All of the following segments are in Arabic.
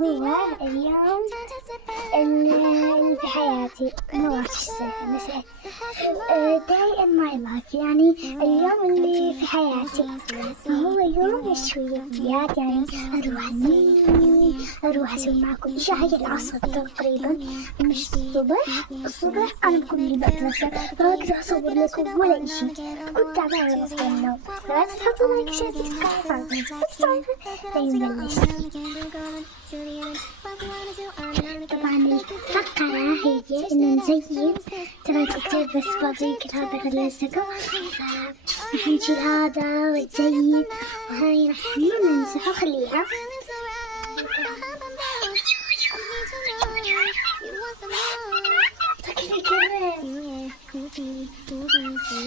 هو اليوم اللي في حياتي ما أعرف إيش نسيت. day in my life يعني اليوم اللي في حياتي هو يوم الشويات، يعني أروح أنام، أروح أسوي معكم إشي هاي العصر تقريبا، مش الصبح أنا بكون بالمدرسة، فأقدر أصور لكم ولا إشي. كنت تعبانة بصحى من النوم، لا تحطوا لايك شير سبسكرايب. بنبلش. طبعا الفقرة هي إنه نزين، ترى كتير بس فاضي كل هذا غلستكم، راح نشيل هذا ونزين، وهاي راح نمسحه وخليها.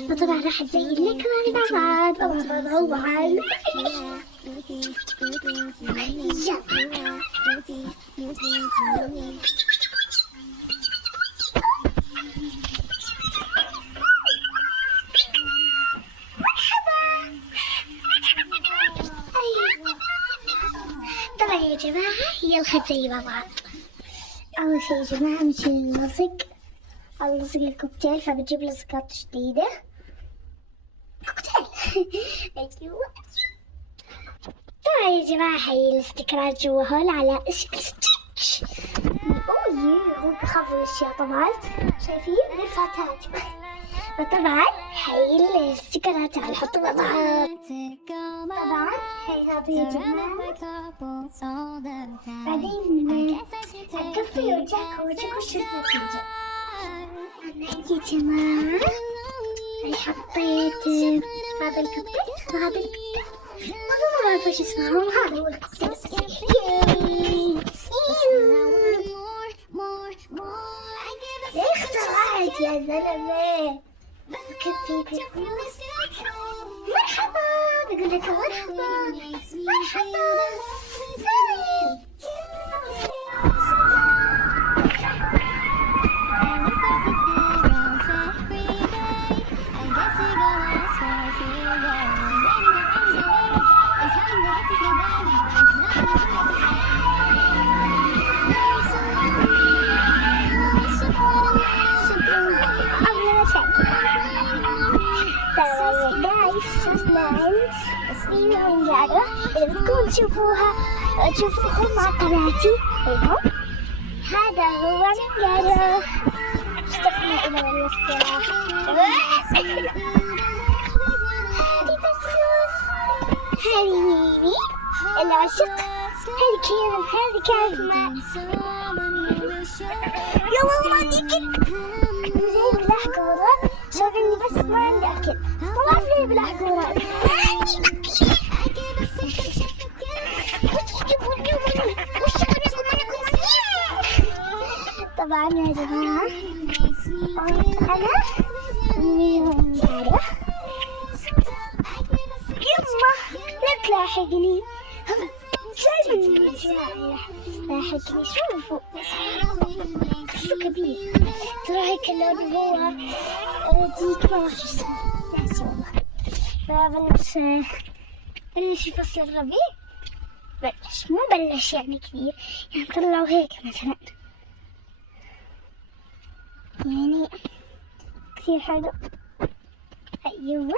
وطبعا راح نزين لك مع بعض. طبعا يا جماعة يلا زي بعض. أول شي يا جماعة نشيل اللصق الكوكتيل، فبجيب لصقات جديدة كوكتيل. أيوة. طبعا يا جماعة هاي الاستيكرات جوا هون على ستيتش. هو بخاف الأشياء طبعا، شايفين الفتات. وطبعا هاي الاستيكرات على نحط بعض. طبعا هاي هذا يا جماعة. بعدين هنقفل وجهك وشوف النتيجة. يا جماعة هاي حطيت هذا الكوكتيل وهذا الكوكتيل، ما أعرف إيش اسمه، هذا هو الكوكتيل. اخترعت يا زلمة. مرحبا، بقول لك مرحبا. إذا بدكم تشوفوها مع قناتي. هذا هو نجارة. اشتقنا إلى الوصف. هذه ميمي العشق. هذه كانت يا والله ديك زي بالأحجار. شايفيني بس ما عندي أكل، ما أعرف بالأحجار. طبعا يا جماعة أنا نجارة. يما لا تلاحقني، سايبني لاحقني شوفوا قصة كبير. ترى هيك اللون هو ديك ما أعرف اسمه، ناسي والله. بلش فصل الربيع، مو بلش يعني كبير، يعني طلعوا هيك مثلا، يعني كثير حلو. أيوة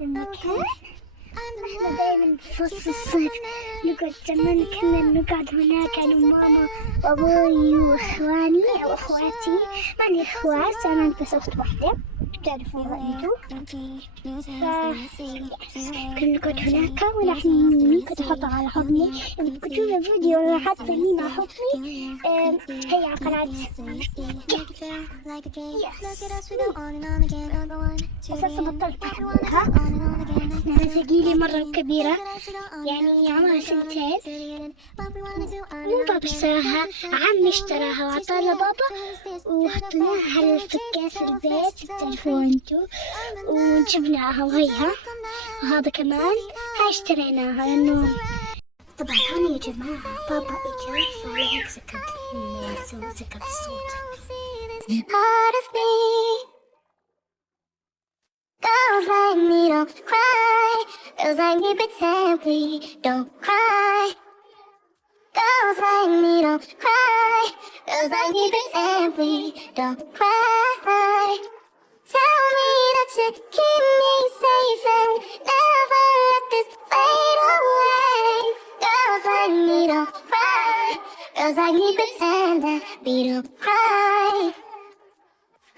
المكان احنا دايما بفصل الصيف نقعد. زمان كنا نقعد هناك انا وماما وابوي واخواني او اخواتي. ماني اخوات، انا بس اخت واحدة تعرفوها انتو. كنا نقعد هناك ونحن ميمي كنت احطها على حضني. اذا كنت تشوفوا فيديو انا حاطة ميمي على حضني هي على قناة أساسا بطلت أحبها. ثقيلة مرة كبيرة، يعني عمرها 2 مو بابا اشتراها، عمي اشتراها وعطانا بابا وحطيناها في كاس البيت بتعرفوا انتو، وجبناها وهيها. وهذا كمان هاي اشتريناها لأنه طبعا هون يا جماعة بابا اجا فهيك سكت الصوت. don't cry. Girls like me pretend we don't cry. Girls like me don't cry. Girls like me pretend we don't cry. Tell me that you keep me safe and never let this fade away. Girls like me don't cry. Girls like me pretend that we don't cry.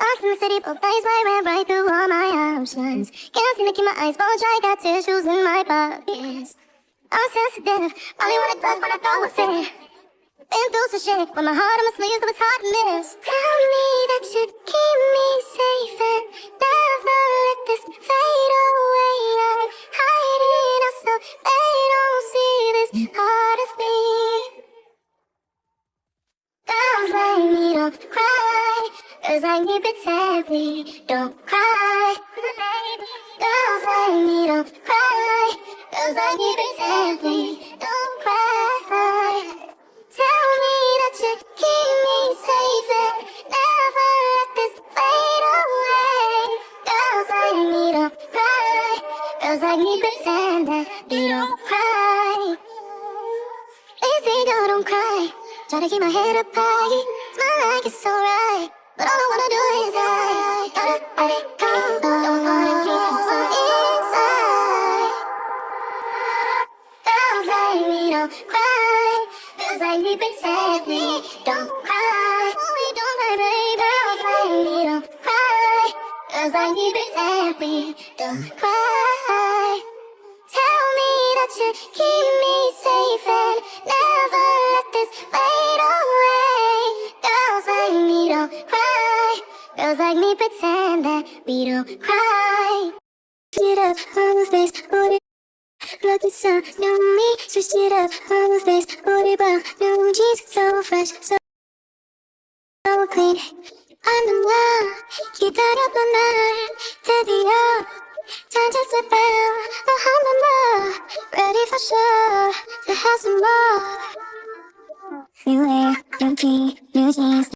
Lost in the city, both eyes wide, ran right through all my options. Can't seem to keep my eyes bulged, I got tissues in my pockets. I'm sensitive, only what I thought when I thought was it. Been through some shit, with my heart on my sleeve, it was hard to miss. Tell me that you keep me safe and never let this fade away. I'm hiding out so they don't see this part of me. Girls like me don't cry. Girls like me pretend we don't cry. Girls like me don't cry. Girls like me pretend we don't cry. Tell me that you keep me safe and never let this fade away. Girls like me don't cry. Girls like me pretend that we don't cry. They say girl don't cry. Try to keep my head up high. Smile like it's alright, but all I wanna do is I gotta let it go. Don't wanna keep this on inside. Girls like me don't cry. Girls like me pretend we don't cry. We don't cry, baby. Girls like me don't cry. Girls like me pretend we don't cry. Tell me that you keep me safe and never let this fade away. Girls like me don't cry. Girls like me pretend that we don't cry. Switch it up on the face, booty. Looking so new me. Switch it up on the face, booty bar. New jeans, so fresh, so clean. I'm the one, keep that up all night. Teddy up, time to slip out. I'm the more, ready for sure to have some more. New air, new tea, new jeans.